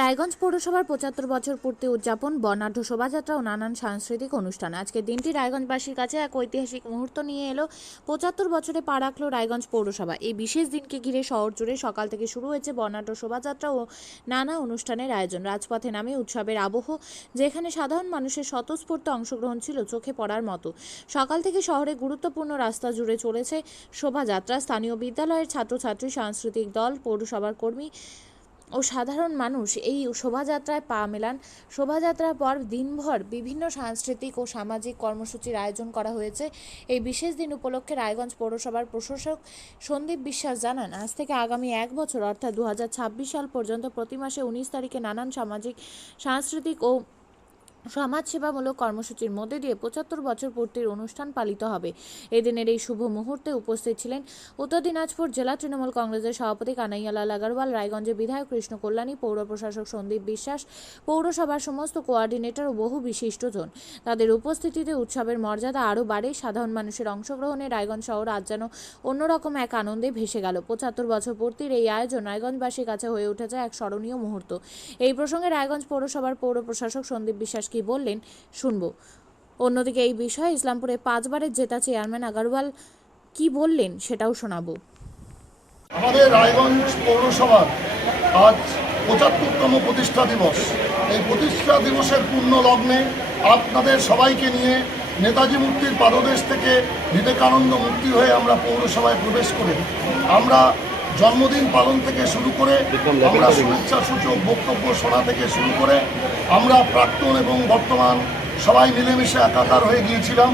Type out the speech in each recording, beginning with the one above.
রায়গঞ্জ পৌরসভার পঁচাত্তর বছর পূর্তি উদযাপন, বর্ণাঢ্য শোভাযাত্রা ও নানান সাংস্কৃতিক অনুষ্ঠান। আজকের দিনটি রায়গঞ্জবাসীর কাছে এক ঐতিহাসিক মুহূর্ত নিয়ে এলো। পঁচাত্তর বছরে পা রাখল রায়গঞ্জ পৌরসভা। এই বিশেষ দিনকে ঘিরে শহর জুড়ে সকাল থেকে শুরু হয়েছে বর্ণাঢ্য শোভাযাত্রা ও নানা অনুষ্ঠানের আয়োজন। রাজপথে নামে উৎসবের আবহ, যেখানে সাধারণ মানুষের স্বতঃস্ফূর্ত অংশগ্রহণ ছিল, চোখে পড়ার মতো। সকাল থেকে শহরে গুরুত্বপূর্ণ রাস্তা জুড়ে চলেছে শোভাযাত্রা। স্থানীয় বিদ্যালয়ের ছাত্রছাত্রী, সাংস্কৃতিক দল, পৌরসভার কর্মী ও সাধারণ মানুষ এই শোভাযাত্রায় পা মেলান। শোভাযাত্রার পর দিনভর বিভিন্ন সাংস্কৃতিক ও সামাজিক কর্মসূচির আয়োজন করা হয়েছে। এই বিশেষ দিন উপলক্ষে রায়গঞ্জ পৌরসভার প্রশাসক সন্দীপ বিশ্বাস জানান, আজ থেকে আগামী এক বছর, অর্থাৎ দু হাজার ছাব্বিশ সাল পর্যন্ত প্রতি মাসে উনিশ তারিখে নানান সামাজিক, সাংস্কৃতিক ও সমাজসেবামূলক কর্মসূচির মধ্যে দিয়ে পঁচাত্তর বছর পূর্তির অনুষ্ঠান পালিত হবে। এদিনের এই শুভ মুহূর্তে উপস্থিত ছিলেন উত্তর দিনাজপুর জেলা তৃণমূল কংগ্রেসের সভাপতি কানাইয়ালাল আগরওয়াল, রায়গঞ্জের বিধায়ক কৃষ্ণ কল্যাণী, পৌর প্রশাসক সন্দীপ বিশ্বাস, পৌরসভার সমস্ত কোঅর্ডিনেটর ও বহু বিশিষ্টজন। তাদের উপস্থিতিতে উৎসবের মর্যাদা আরও বাড়ে। সাধারণ মানুষের অংশগ্রহণে রায়গঞ্জ শহর আজ যেন অন্যরকম এক আনন্দে ভেসে গেল। পঁচাত্তর বছর পূর্তির এই আয়োজন রায়গঞ্জবাসীর কাছে হয়ে উঠেছে এক স্মরণীয় মুহূর্ত। এই প্রসঙ্গে রায়গঞ্জ পৌরসভার পৌর প্রশাসক সন্দীপ বিশ্বাস কি বললেন শুনব। অন্যদিকে এই বিষয়ে ইসলামপুরে পাঁচবারের জেতা চেয়ারম্যান আগারওয়াল কি বললেন সেটাও শোনাবো। আমাদের রায়গঞ্জ পৌরসভার আজ পঁচাত্তরতম প্রতিষ্ঠা দিবস। এই প্রতিষ্ঠা দিবসের পূর্ণ লগ্নে আপনাদের সবাইকে নিয়ে নেতাজি মূর্তির পাদদেশ থেকে বিবেকানন্দ মূর্তি হয়ে আমরা পৌরসভায় প্রবেশ করে। আমরা জন্মদিন পালন থেকে শুরু করে আমরা শুভেচ্ছা সূচক বক্তব্য শোনা থেকে শুরু করে আমরা প্রাক্তন এবং বর্তমান সবাই মিলেমিশে একাকার হয়ে গিয়েছিলাম।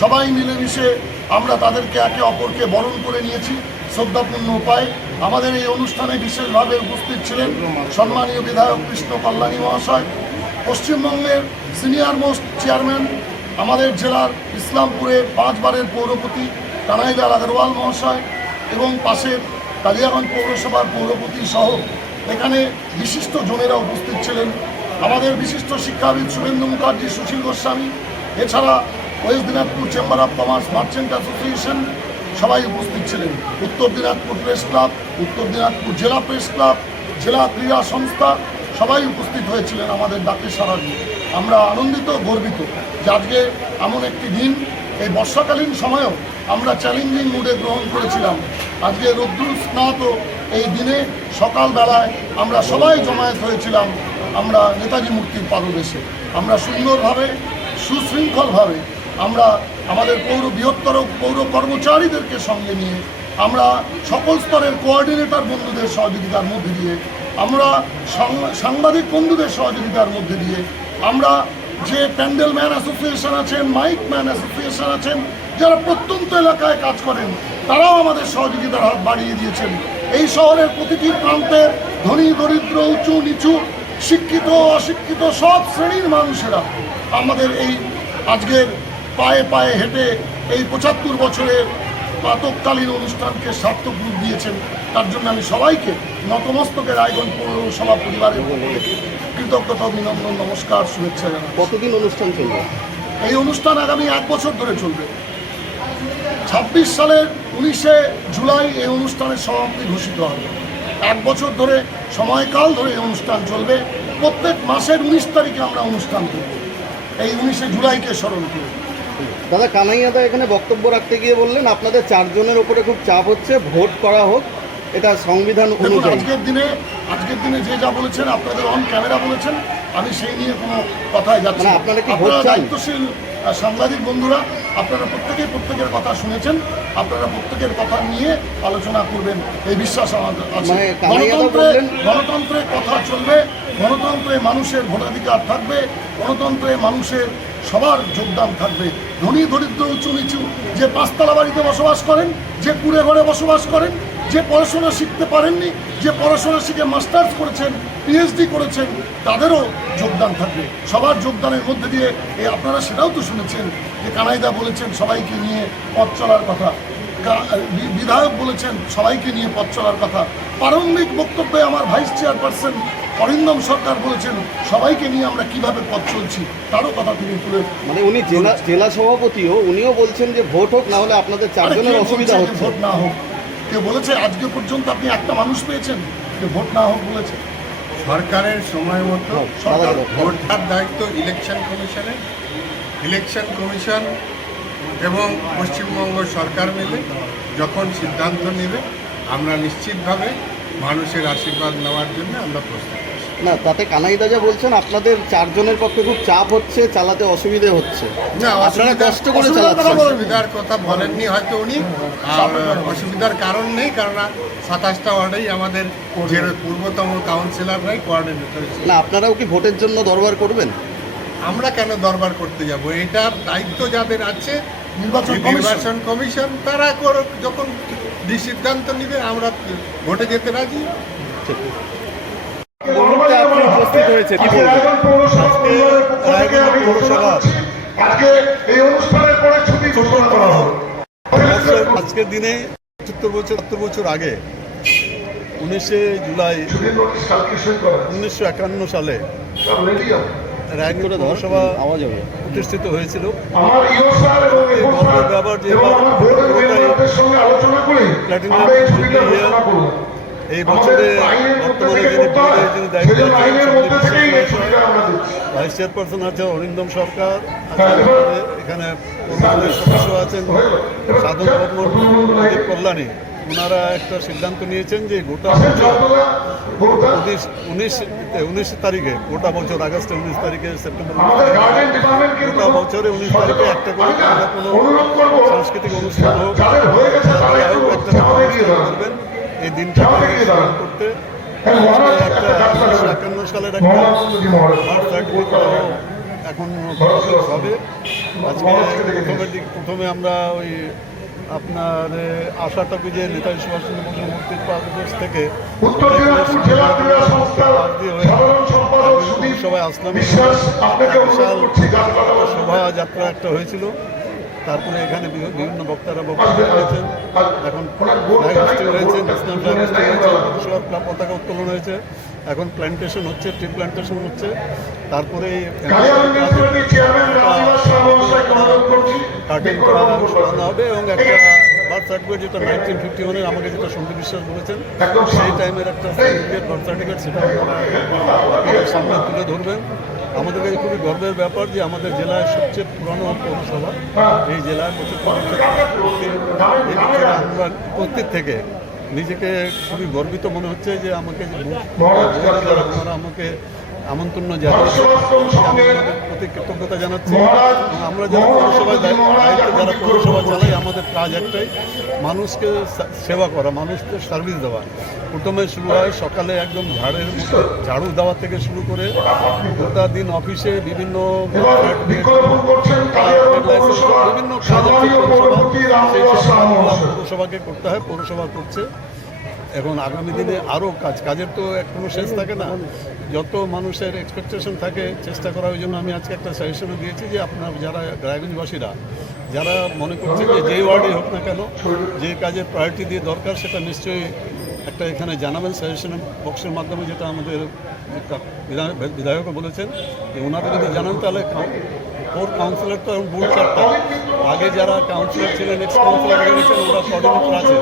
সবাই মিলেমিশে আমরা তাদেরকে একে অপরকে বরণ করে নিয়েছি। শ্রদ্ধাপূর্ণ উপায়। আমাদের এই অনুষ্ঠানে বিশেষভাবে উপস্থিত ছিলেন সম্মানীয় বিধায়ক কৃষ্ণ কল্যাণী মহাশয়, পশ্চিমবঙ্গের সিনিয়র মোস্ট চেয়ারম্যান, আমাদের জেলার ইসলামপুরের পাঁচবারের পৌরপতি কানাইলাল আগরওয়াল মহাশয় এবং পাশের কালিয়াগঞ্জ পৌরসভার পৌরপতি সহ এখানে বিশিষ্ট জনেরা উপস্থিত ছিলেন। আমাদের বিশিষ্ট শিক্ষাবিদ শুভেন্দু মুখার্জি, সুশীল গোস্বামী, এছাড়া west Dinajpur chamber of commerce merchant association সবাই উপস্থিত ছিলেন। উত্তর দিনাজপুর প্রেস ক্লাব, উত্তর দিনাজপুর জেলা প্রেস ক্লাব, জেলা ক্রীড়া সংস্থা সবাই উপস্থিত হয়েছিলেন আমাদের ডাকে সারা দিয়ে। আমরা আনন্দিত, গর্বিত যে আজকে এমন একটি দিন, এই বর্ষাকালীন সময়েও আমরা চ্যালেঞ্জিং মুডে গ্রহণ করেছিলাম। আজকে রোদ্দুর স্নাত এই দিনে সকালবেলায় আমরা সবাই জমায়েত হয়েছিলাম আমরা নেতাজি মূর্তির পাদদেশে, আমরা সুন্দরভাবে, সুশৃঙ্খলভাবে, আমরা আমাদের পৌর বৃহত্তর পৌর কর্মচারীদেরকে সঙ্গে নিয়ে, আমরা সকল স্তরের কোঅর্ডিনেটর বন্ধুদের সহযোগিতার মধ্যে দিয়ে, আমরা সাংবাদিক বন্ধুদের সহযোগিতার মধ্যে দিয়ে, আমরা যে প্যান্ডেল ম্যান অ্যাসোসিয়েশন আছেন, মাইক ম্যান অ্যাসোসিয়েশন আছেন, যারা প্রত্যন্ত এলাকায় কাজ করেন, তারাও আমাদের সহযোগিতার হাত বাড়িয়ে দিয়েছেন। এই শহরের প্রতিটি প্রান্তে ধনী, দরিদ্র, উঁচু, নিচু শিক্ষিত অশিক্ষিত সব শ্রেণির মানুষেরা আমাদের এই আজকের পায়ে পায়ে হেঁটে এই পঁচাত্তর বছরের প্রাতকালীন অনুষ্ঠানকে সার্থক রূপ দিয়েছেন। তার জন্য আমি সবাইকে নতমস্তকে রায়গঞ্জ পৌরসভা পরিবারের কৃতজ্ঞতা অভিনন্দন নমস্কার শুভেচ্ছা জানাই কতদিন অনুষ্ঠান চলবে? এই অনুষ্ঠান আগামী এক বছর ধরে চলবে। ছাব্বিশ সালের উনিশে জুলাই এই অনুষ্ঠানের সমাপ্তি ঘোষিত হবে। এক বছর ধরে সময়কাল ধরে এই অনুষ্ঠান চলবে প্রত্যেক মাসের উনিশ তারিখে আমরা অনুষ্ঠান করব এই উনিশে জুলাইকে স্মরণ করে দাদা কানাইয়াদা এখানে বক্তব্য রাখতে গিয়ে বললেন আপনাদের চারজনের ওপরে খুব চাপ হচ্ছে ভোট করা হোক এটা সংবিধান অনুযায়ী আজকের দিনে আজকের দিনে যে যা বলেছেন আপনাদের অন ক্যামেরা বলেছেন আমি সেই নিয়ে কোনো কথায় যাচ্ছি মানে না। আপনারা কি ভোট চান? দায়িত্বশীল সাংবাদিক বন্ধুরা আপনারা প্রত্যেকেই প্রত্যেকের কথা শুনেছেন আপনারা প্রত্যেকের কথা নিয়ে আলোচনা করবেন এই বিশ্বাস আমাদের আছে। মানে গণতন্ত্রে গণতন্ত্রে কথা চলবে গণতন্ত্রে মানুষের ভোটাধিকার থাকবে গণতন্ত্রে মানুষের সবার যোগদান থাকবে। ধনী দরিদ্র উঁচু নিচু যে পাঁচতলা বাড়িতে বসবাস করেন যে কুড়ে ঘরে বসবাস করেন যে পড়াশোনা শিখতে পারেননি যে পড়াশোনা শিখে মাস্টার্স করেছেন পিএইচডি করেছেন তাদেরও যোগদান থাকবে। সবার যোগদানের মধ্যে দিয়ে এই আপনারা সেটাও তো শুনেছেন যে কানাইদা বলেছেন সবাইকে নিয়ে পথ চলার কথা। বিধায়ক বলেছেন সবাইকে নিয়ে পথ চলার কথা। প্রারম্ভিক বক্তব্যে আমার ভাইস চেয়ারপারসন অরিন্দম সরকার বলেছেন সবাইকে নিয়ে আমরা কীভাবে পথ চলছি তারও কথা তিনি তুলে মানে উনি জেলা জেলা সভাপতিও উনিও বলছেন যে ভোট হোক না হলে আপনাদের চারজনের অসুবিধা হচ্ছে? ভোট না হোক? কেউ বলেছে আজকে পর্যন্ত আপনি একটা মানুষ পেয়েছেন যে ভোট না হোক বলেছে? সরকারের সময় মতো সরকার। ভোট। দায়িত্ব ইলেকশন কমিশনের। ইলেকশন কমিশন এবং পশ্চিমবঙ্গ সরকার মিলে যখন সিদ্ধান্ত নেবে আমরা নিশ্চিতভাবে মানুষের আশীর্বাদ নেওয়ার জন্য আমরা প্রস্তুত না তাতে কানাইদা যা বলছেন আপনাদের চারজনের পক্ষে খুব চাপ হচ্ছে চালাতে অসুবিধে হচ্ছে। না আপনারা কষ্ট করে চালাচ্ছেন। অসুবিধার কথা বলেননি হয়তো উনি। আর অসুবিধার কারণ নেই কারণ সাতাশটা ওয়ার্ডেই আমাদের যে পূর্বতম কাউন্সিলররাই কোঅর্ডিনেটর ছিল। না আপনারাও কি ভোটের জন্য দরবার করবেন? আমরা কেন দরবার করতে যাব? এটার দায়িত্ব যাদের আছে নির্বাচন কমিশন। তারা যখন সিদ্ধান্ত নিবে আমরা ভোটে যেতে রাজি। উপস্থিত হয়েছে কি বলবেন? আজকে রায়গঞ্জ পৌরসভা আজকে এই অনুষ্ঠানের পরে ছুটি ঘোষণা করা হবে অবশ্যই আজকের দিনে সত্তর বছর সত্তর বছর আগে উনিশে জুলাই উনিশশো একান্ন সালে পৌরসভা প্রতিষ্ঠিত হয়েছিল। যে এই বছরে বর্তমানে যিনি দায়িত্বে ভাইস চেয়ারপারসন আছে অরিন্দম সরকার হ্যাঁ, এখানে সদস্য আছেন সাধন বর্মন প্রদীপ কল্যাণী। ওনারা একটা সিদ্ধান্ত নিয়েছেন যে গোটা উনিশ উনিশ উনিশ তারিখে গোটা বছর আগস্টে উনিশ তারিখে সেপ্টেম্বর গোটা বছরে উনিশ তারিখে একটা করে কোনো সাংস্কৃতিক অনুষ্ঠান হোক একটু করবেন এই দিনটা করতে। হ্যাঁ। একান্ন সালের একটা এখন হবে। আজকে। প্রথমের দিক প্রথমে আমরা ওই আপনার এ, আশা টপি যে নেতাজি সুভাষচন্দ্র বসুর মূর্তির পাশ থেকে উত্তর দিনাজপুর জেলা ক্রীড়া সংস্থার সাধারণ সম্পাদক সুদীপ সবাই আসলাম শোভাযাত্রা একটা হয়েছিল। তারপরে এখানে বিভিন্ন বক্তারা বক্তব্য করেছেন এখন ফ্ল্যাগ হোস্টিং হয়েছে ন্যাশনাল ফ্ল্যাগ হয়েছে পতাকা উত্তোলন হয়েছে। এখন প্ল্যান্টেশন হচ্ছে ট্রি প্ল্যান্টেশন হচ্ছে। তারপরে করা সরানো হবে এবং একটা বার্থ সার্টিফিকেট যেটা নাইনটিন ফিফটি ওয়ানের আমাকে যেটা সন্দীপ বিশ্বাস বলেছেন সেই টাইমের একটা সার্টিফিকেট বার্থ সার্টিফিকেট সেটা আপনারা সামনে তুলে ধরবেন। আমাদের কাছে খুবই গর্বের ব্যাপার যে আমাদের জেলায় সবচেয়ে পুরনো পৌরসভা এই জেলায় পঁচাত্তর বছর এই বছরে আমরা উপস্থিত থেকে নিজেকে খুবই গর্বিত মনে হচ্ছে যে আমাকে আমাকে আমন্ত্রণ ওনাদের প্রতি কৃতজ্ঞতা জানাচ্ছি। আমরা যারা পৌরসভায় দায়িত্ব যারা পৌরসভা চালাই আমাদের কাজ একটাই মানুষকে সেবা করা মানুষকে সার্ভিস দেওয়া। প্রথমে শুরু হয় সকালে একদম ঝাড়ের মতো ঝাড়ু দেওয়া থেকে শুরু করে গোটা দিন অফিসে বিভিন্ন বিভিন্ন পৌরসভাকে করতে হয় পৌরসভা করছে। এখন আগামী দিনে আরও কাজ, কাজের তো কোনো শেষ থাকে না। যত মানুষের এক্সপেকটেশন থাকে, চেষ্টা করা, ওই জন্য আমি আজকে একটা সাজেশনও দিয়েছি যে আপনার যারা রায়গঞ্জবাসীরা যারা মনে করছে যে যেই ওয়ার্ডে হোক না কেন, যে কাজের প্রায়োরিটি দিয়ে দরকার, সেটা নিশ্চয়ই একটা এখানে জানাবেন সাজেশন বক্সের মাধ্যমে, যেটা আমাদের বিধায়ক বলেছেন যে ওনারা যদি জানান, তাহলে ফোর কাউন্সিলর তো এখন বুথ চারটা আগে যারা কাউন্সিলর ছিলেন এক্স কাউন্সিলর গেছেন ওরা কোঅর্ডিনেটর আছে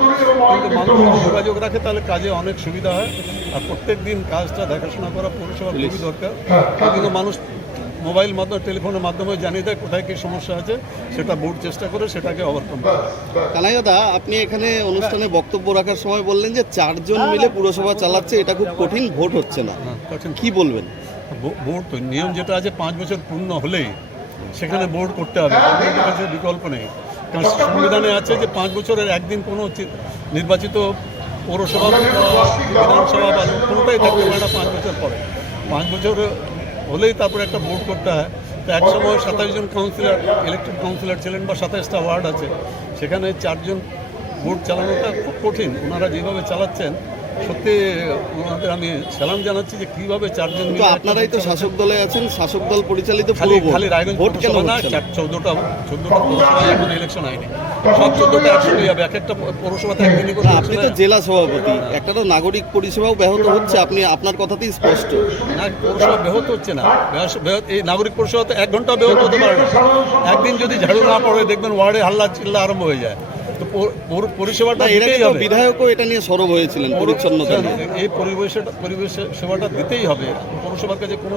কিন্তু মানুষ যদি যোগাযোগ রাখে তাহলে কাজে অনেক সুবিধা হয় আর প্রত্যেক দিন কাজটা দেখাশোনা করা পৌরসভা খুবই দরকার কিন্তু মানুষ মোবাইল মাধ্যমে টেলিফোনের মাধ্যমে জানিয়ে দেয় কোথায় কী সমস্যা আছে সেটা বোর্ড চেষ্টা করে সেটাকে ওভারকাম করে কানাইদা আপনি এখানে অনুষ্ঠানে বক্তব্য রাখার সময় বললেন যে চারজন মিলে পুরসভা চালাচ্ছে এটা খুব কঠিন ভোট হচ্ছে না হ্যাঁ, কঠিন। কি বলবেন ভোট তো নিয়ম যেটা আছে পাঁচ বছর পূর্ণ হলেই সেখানে বোর্ড করতে হবে। কাছে বিকল্প নেই। কারণ সংবিধানে আছে যে পাঁচ বছরের একদিন কোনো নির্বাচিত পৌরসভা বিধানসভা বা কোনোটাই থাকতে পারে না পাঁচ বছর পরে। পাঁচ বছর হলেই তারপরে একটা বোর্ড করতে হয়। তো এক সময় সাতাশ জন কাউন্সিলর ইলেকটেড কাউন্সিলর ছিলেন বা সাতাশটা ওয়ার্ড আছে। সেখানে চারজন বোর্ড চালানোটা খুব কঠিন। ওনারা যেভাবে চালাচ্ছেন সত্যি ওনাদের আমি সালাম জানাচ্ছি যে কীভাবে চারজন তো আপনারাই তো শাসক দলে আছেন শাসক দল পরিচালিত খালি খালি রায়গঞ্জ ভোট কেন না? চোদ্দটা চোদ্দটা পৌরসভায় এখন ইলেকশন হয়নি। সব চোদ্দটা একসঙ্গে যাবে এক একটা পৌরসভাতে একদিনই করে আপনি তো জেলা সভাপতি একটা তো নাগরিক পরিষেবাও ব্যাহত হচ্ছে আপনি আপনার কথাতেই স্পষ্ট। না পৌরসভা ব্যাহত হচ্ছে না। এই নাগরিক পরিষেবা তো এক ঘণ্টা ব্যাহত হতে পারে না। একদিন যদি ঝাড়ু না পড়ে দেখবেন ওয়ার্ডে হাল্লা চিল্লা আরম্ভ হয়ে যায়। পরিষেবাটা এর আগে বিধায়কও এটা নিয়ে সরব হয়েছিলেন পরিচ্ছন্নতা এই পরিবেশটা পরিবেশ সেবাটা দিতেই হবে। পৌরসভার কাছে কোনো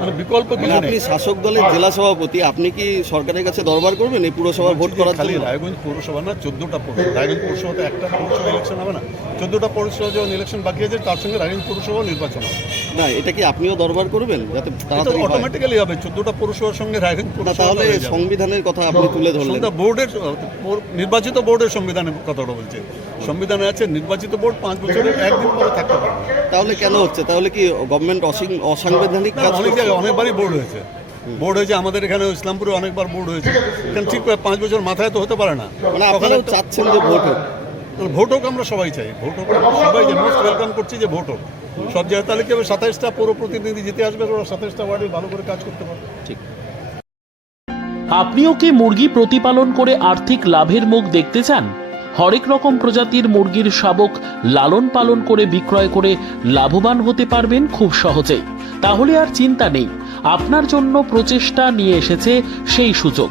মানে বিকল্প মানে কিছু আপনি শাসক দলের জেলা সভাপতি আপনি কি সরকারের কাছে দরবার করবেন? এই পুরসভা ভোট করার খালি রায়গঞ্জ পৌরসভা না চোদ্দোটা পৌর। রায়গঞ্জ পৌরসভাতে একটা পৌরসভা ইলেকশন হবে না? চোদ্দোটা পৌরসভা যখন ইলেকশন বাকি আছে তার সঙ্গে রায়গঞ্জ পৌরসভা নির্বাচন হবে। না এটা কি আপনিও দরবার করবেন? যাতে তাড়াতাড়ি? অটোমেটিক্যালি হবে চোদ্দোটা পৌরসভার সঙ্গে রায়গঞ্জ না পৌরসভা তাহলে সংবিধানের কথা আপনি তুলে ধরলেন। বোর্ডের নির্বাচিত বোর্ডের সংবিধানের কথাটা বলছে। সংবিধানে আছে নির্বাচিত বোর্ড পাঁচ বছরের একদিন পরে থাকতে পারবে। তাহলে কেন হচ্ছে? তাহলে কি গভর্নমেন্ট অসাংবিধানিক কাজ অনেক জায়গায় অনেকবারই বোর্ড হয়েছে। বোর্ড হয়েছে আমাদের এখানে ইসলামপুরে অনেকবার বোর্ড হয়েছে। কারণ ঠিক পাঁচ বছর মাথায় তো হতে পারে না। মানে আপনারাও চাচ্ছেন যে ভোট হোক। ভোট হোক আমরা সবাই চাই। ভোট হোক সবাই যে মোস্ট ওয়েলকাম করছি যে ভোট হোক। সব জায়গায় তাহলে কি হবে? সাতাইশটা পৌর প্রতিনিধি জিতে আসবে ওরা সাতাইশটা ওয়ার্ডে ভালো করে কাজ করতে পারবে। ঠিক। আপনিও কি মুরগি প্রতিপালন করে আর্থিক লাভের মুখ দেখতে চান? হরেক রকম প্রজাতির মুরগির শাবক লালন পালন করে বিক্রয় করে লাভবান হতে পারবেন খুব সহজেই। তাহলে আর চিন্তা নেই। আপনার জন্য প্রচেষ্টা নিয়ে এসেছে সেই সুযোগ।